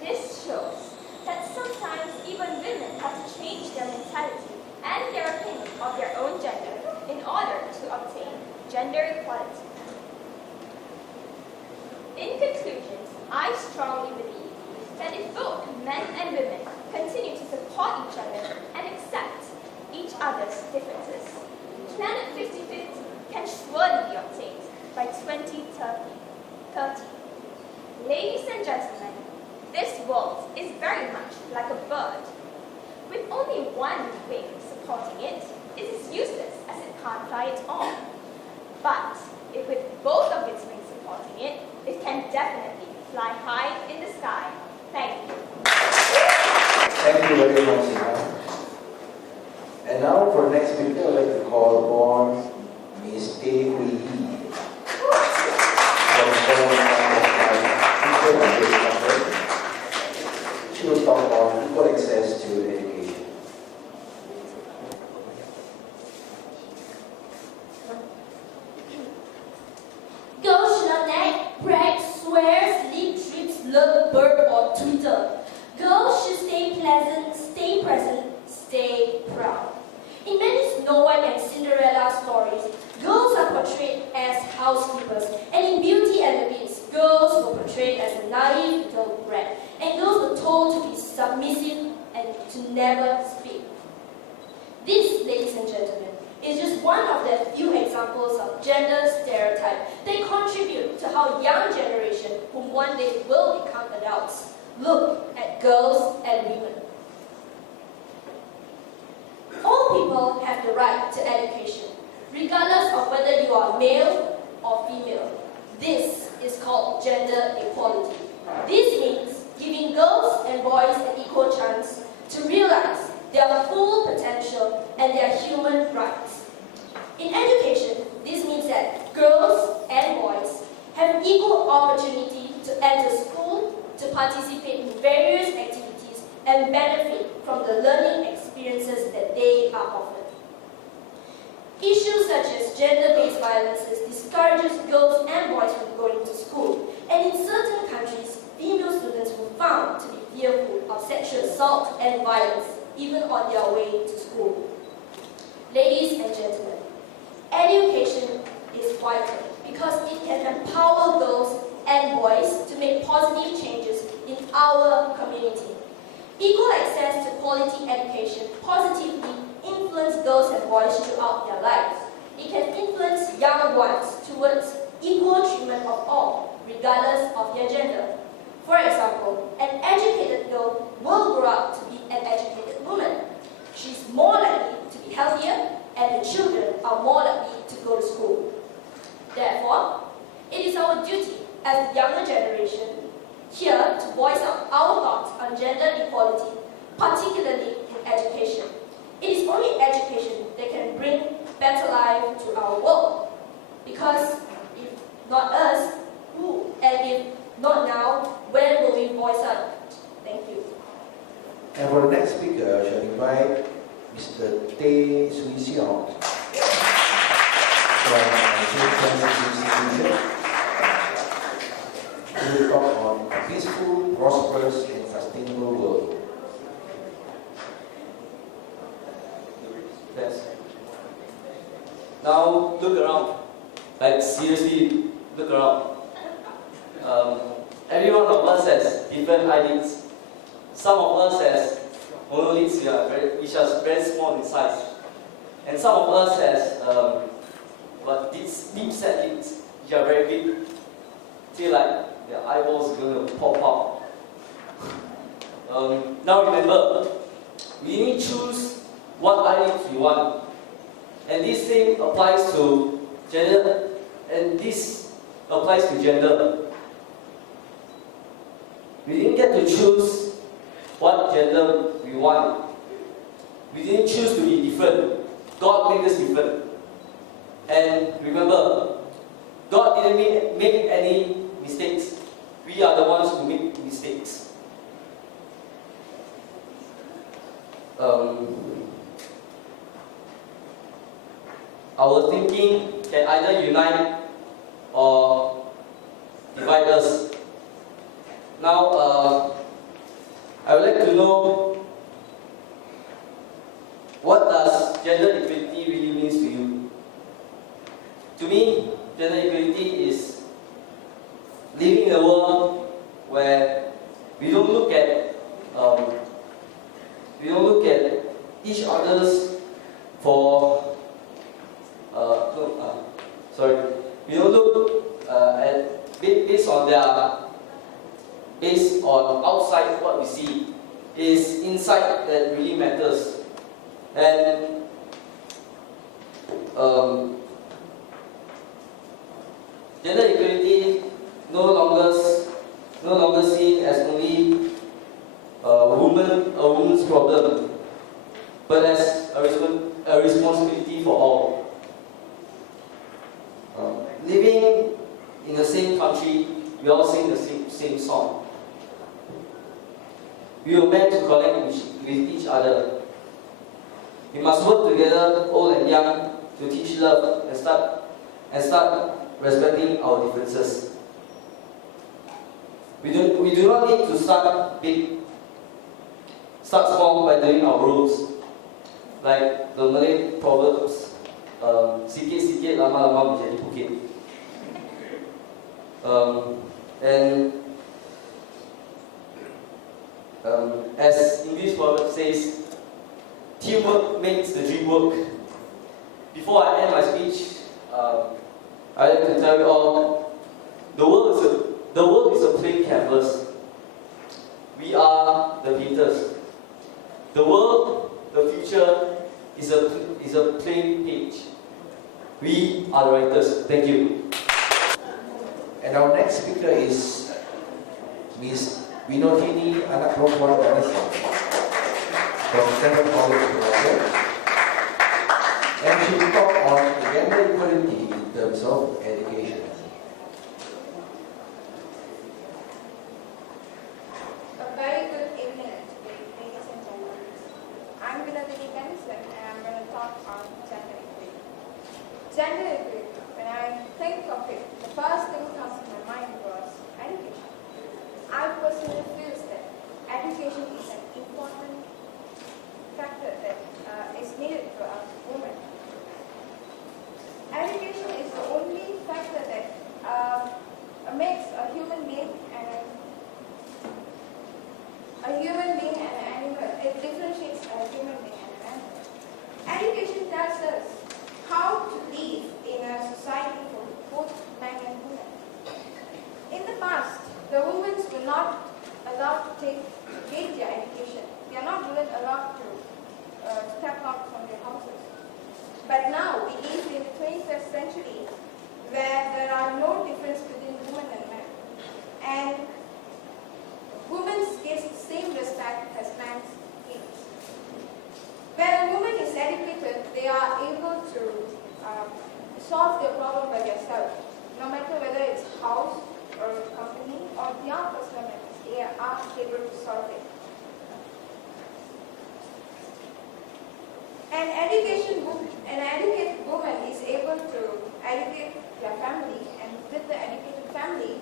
This shows that sometimes even women have to change their mentality and their opinion of their own gender in order to obtain gender equality. In conclusion, I strongly believe that if both men and women continue to support each other and accept each other's differences, Planet 50/50 can surely be obtained by 2030. Ladies and gentlemen, this world is very much like a bird. With only one wing supporting it, it is useless as it can't fly at all. But if with both of its wings supporting it, it can definitely fly high in the sky. Thank you. Thank you very much, Ina. And now for the next speaker, I'd like to call upon Ms. Tay Hui Yi from She will talk on equal access to education. Girls should not nag, brag, swear, sleep, trips, love, burp, or Twitter. Girls should stay pleasant, stay present, stay proud. In many Snow White and Cinderella stories, girls are portrayed as housekeepers, and in Beauty and the Beast, girls were portrayed as a naive little brat, and girls were told to be submissive and to never speak. This, ladies and gentlemen, is just one of the few examples of gender stereotype that contribute to how young generation, whom one day will become adults, look at girls and women. All people have the right to education, regardless of whether you are male or female. This is called gender equality. This means giving girls and boys an equal chance to realize their full potential and their human rights. In education, this means that girls and boys have equal opportunity to enter school, to participate in various activities, and benefit from the learning experiences that they are offered. Issues such as gender-based violences discourages girls and boys from going to school, and in certain countries, female students were found to be fearful of sexual assault and violence, even on their way to school. Ladies and gentlemen, education is vital because it can empower girls and boys to make positive changes in our community. Equal access to quality education positively influences girls and boys throughout their lives. It can influence young ones towards equal treatment of all, regardless of their gender. For example, an educated girl will grow up to be an educated woman. She's more likely to be healthier, and her children are more likely to go to school. Therefore, it is our duty as the younger generation here to voice out our thoughts on gender equality, particularly in education. It is only education that can bring better life to our world. Because if not us, who? And if not now, when will we voice out? Thank you. And for the next speaker, I shall invite Mr. Tay Sui Siong from Institution, who will talk on a peaceful, prosperous, and sustainable world. Yes. Now look around. Like seriously, look around. Every one of us has different eyelids. Some of us has monolids which are very small in size, and some of us has deep set lids which are very big. Feel like the eyeballs are going to pop out. Now remember, we need to choose what eyelids we want, and this thing applies to gender, and this applies to gender. We didn't get to choose what gender we want. We didn't choose to be different. God made us different. And remember, God didn't make any mistakes. We are the ones who make mistakes. Our thinking can either unite or divide us. Now, I would like to know, what does gender equality really means to you? To me, gender equality is living in a world where we don't look at each other's for we don't look at based on outside what we see. Is inside that really matters. And gender equality no longer seen as only a woman's problem, but as a responsibility for all. Living in the same country, we all sing the same song. We were meant to connect with each other. We must work together, old and young, to teach love and start respecting our differences. We do not need to start big. Start small by doing our roles. Like the Malay proverbs, sikit-sikit lama-lama menjadi bukit. As English proverb says, teamwork makes the dream work. Before I end my speech, I'd like to tell you all, the world is a plain canvas. We are the painters. The world, the future, is a plain page. We are the writers. Thank you. And our next speaker is Miss Vinodini Anak Perempuan Vanessa from Stanford College, Malaysia. And she will talk on gender equality in terms of education. A very good evening today, ladies and gentlemen. I'm Vinodini Vanessa and I'm going to talk on gender equality. education tells us how to live in a society for both men and women. In the past, the women were not allowed to get their education. They are not even allowed to step out from their houses. But now we live in the 21st century where there are no difference between women and men. And women get the same respect as men get. When a woman is educated, they are able to solve their problem by themselves. No matter whether it's house or company or their personal matters, they are able to solve it. An educated woman is able to educate their family, and with the educated family,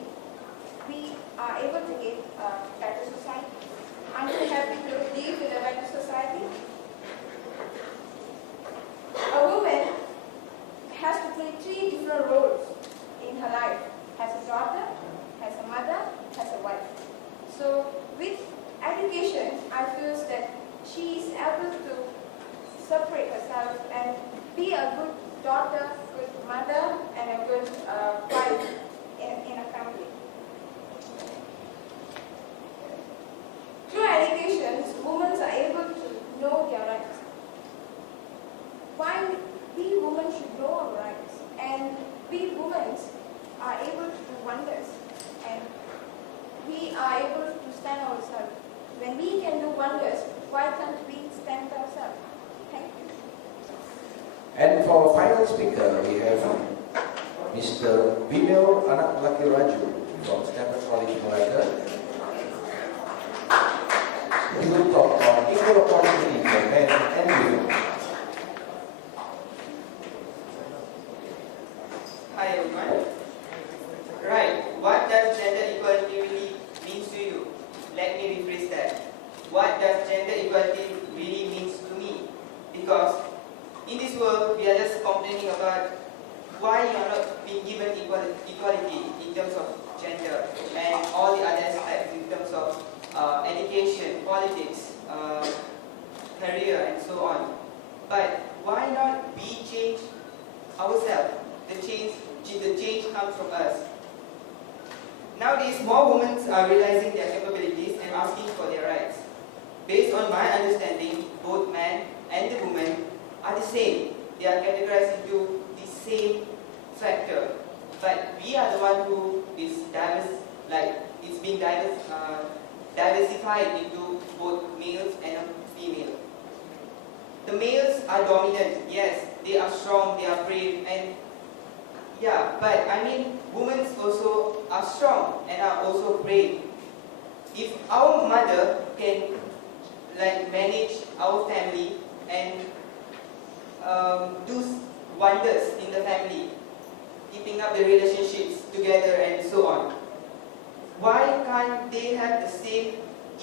we are able to get a better society. Aren't you happy to live in a better society? A woman has to play 3 different roles in her life. As a daughter, as a mother, as a wife. So with education, I feel that she is able to separate herself and be a good daughter, good mother, and a good wife in a family. Through education, women are able to know their rights. Why we women should know our rights, and we women are able to do wonders, and we are able to stand ourselves. When we can do wonders, why can't we stand ourselves? Thank you. And for our final speaker, we have Mr. Vimeo Anaklakiraju from Stanford College, Malacca. He will talk on equal opportunity for men and women. Hi everyone. Right, what does gender equality really mean to you? Let me rephrase that. What does gender equality really mean to me? Because in this world, we are just complaining about why you are not being given equality in terms of gender and all the other aspects in terms of education, politics, career, and so on. But why not we change ourselves? The change comes from us. Nowadays, more women are realizing their capabilities and asking for their rights. Based on my understanding, both men and the women are the same. They are categorized into the same factor. But we are the one who is diversified into both males and female. The males are dominant, yes, they are strong, they are brave, and yeah, but I mean, women also are strong and are also brave. If our mother can manage our family and do wonders in the family, keeping up the relationships together and so on, why can't they have the same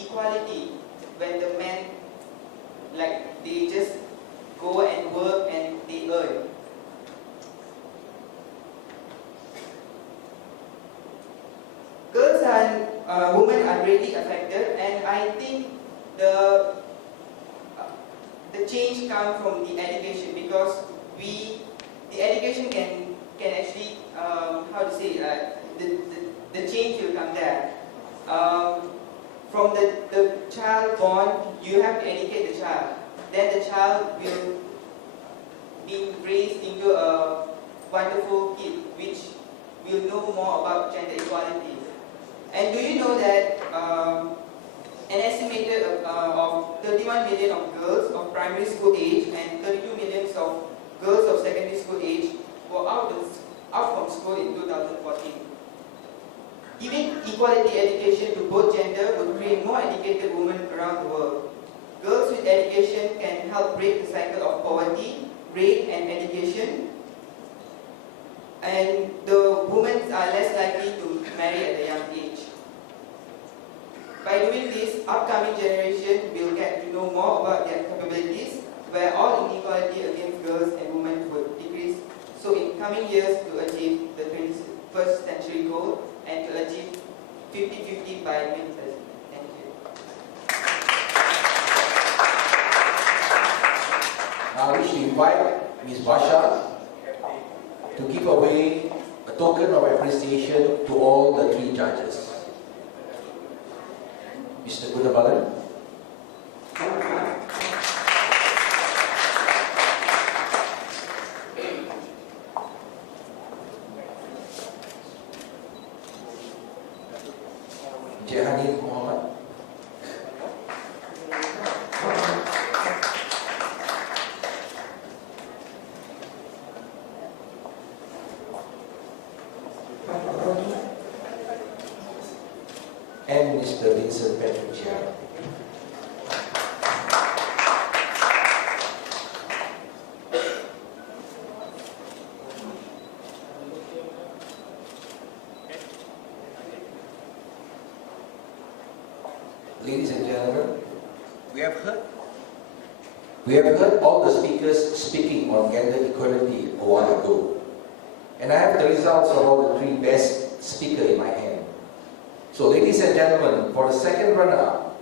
equality when the men, they just go and work and they earn? Girls and women are greatly affected, and I think the change comes from the education, because the education can actually the change will come there. From the child born, you have to educate the child. Then the child will be raised into a wonderful kid which will know more about gender equality. And do you know that an estimated of 31 million of girls of primary school age and 32 million of girls of secondary school age were out from school in 2014. Giving equality education to both gender would create more educated women around the world. Girls with education can help break the cycle of poverty, rape, and education. And the women are less likely to marry at a young age. By doing this, upcoming generation will get to know more about their capabilities, where all inequality against girls and women would decrease. So in coming years, to achieve the 21st century goal and to achieve 50-50 by mid-30. Thank you. I wish to invite Ms. Basha to give away a token of appreciation to all the 3 judges. Mr. Gunabalan. Jehani Muhammad. And Mr. Vincent Patrick Chia. Ladies and gentlemen, we have heard all the speakers speaking on gender equality a while ago, and I have the results of all the 3 best speakers in my hand. So, ladies and gentlemen, for the second runner-up,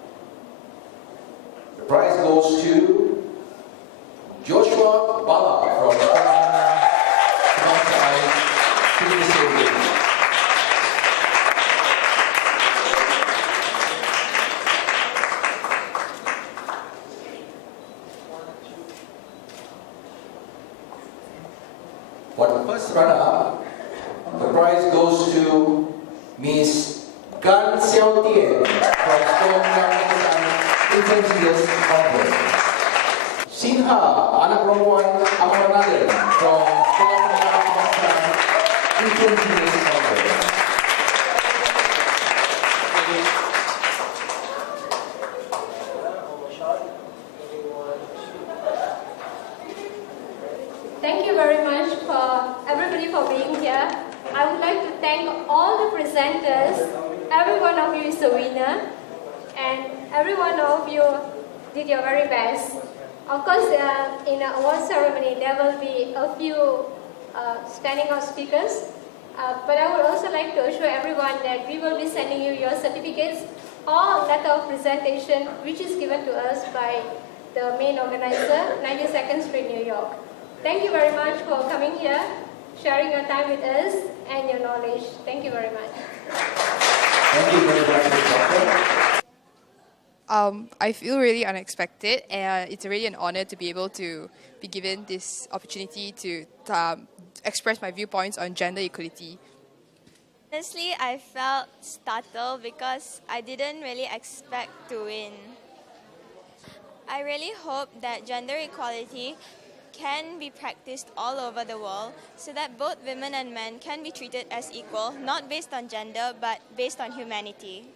the prize goes to Joshua Bala from For the first runner-up, the prize goes to Miss Gan Xiao Tian from Sekolah Infant Jesus Convent. Sinha, anak perempuan Amanadel from Sekolah Infant Jesus Convent. Thank you very much for everybody for being here. I would like to thank all the presenters. Every one of you is a winner, and every one of you did your very best. Of course, in the award ceremony, there will be a few standing out speakers, but I would also like to assure everyone that we will be sending you your certificates or letter of presentation, which is given to us by the main organizer, 92nd Street, New York. Thank you very much for coming here, sharing your time with us and your knowledge. Thank you very much. Thank you very much, I feel really unexpected, and it's really an honor to be able to be given this opportunity to express my viewpoints on gender equality. Honestly, I felt startled because I didn't really expect to win. I really hope that gender equality can be practiced all over the world so that both women and men can be treated as equal, not based on gender, but based on humanity.